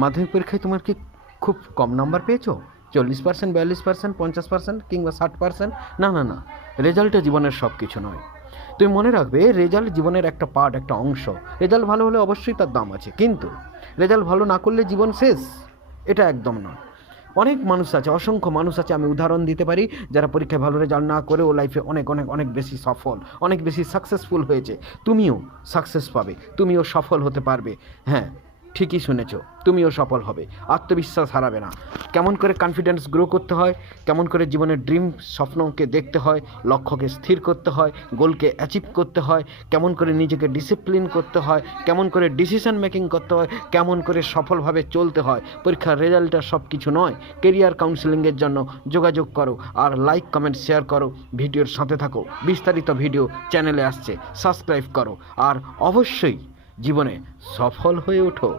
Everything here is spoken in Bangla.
মাধ্যমিক পরীক্ষায় তোমার কি খুব কম নাম্বার পেয়েছো? 40%, 42%, 50% কিংবা 60%? না না না, রেজাল্টটা জীবনের সব কিছু নয়। তুমি মনে রাখবে, রেজাল্ট জীবনের একটা পার্ট, একটা অংশ। রেজাল্ট ভালো হলে অবশ্যই তার দাম আছে, কিন্তু রেজাল্ট ভালো না করলে জীবন শেষ, এটা একদম নয়। অনেক মানুষ আছে, অসংখ্য মানুষ আছে, আমি উদাহরণ দিতে পারি, যারা পরীক্ষায় ভালো রেজাল্ট না করেও লাইফে অনেক অনেক অনেক বেশি সফল, অনেক বেশি সাকসেসফুল হয়েছে। তুমিও সাকসেস পাবে, তুমিও সফল হতে পারবে। হ্যাঁ, ঠিকই শুনেছ, তুমিও সফল হবে। আত্মবিশ্বাস হারাবে না। কেমন করে কনফিডেন্স গ্রো করতে হয়, কেমন করে জীবনের ড্রিম স্বপ্নকে দেখতে হয়, লক্ষ্যকে স্থির করতে হয়, গোলকে অ্যাচিভ করতে হয়, কেমন করে নিজেকে ডিসিপ্লিন করতে হয়, কেমন করে ডিসিশন মেকিং করতে হয়, কেমন করে সফলভাবে চলতে হয়। পরীক্ষার রেজাল্টটা সব কিছু নয়। কেরিয়ার কাউন্সেলিংয়ের জন্য যোগাযোগ করো, আর লাইক কমেন্ট শেয়ার করো, ভিডিওর সাথে থাকো। বিস্তারিত ভিডিও চ্যানেলে আসছে, সাবস্ক্রাইব করো, আর অবশ্যই জীবনে সফল হয়ে ওঠো।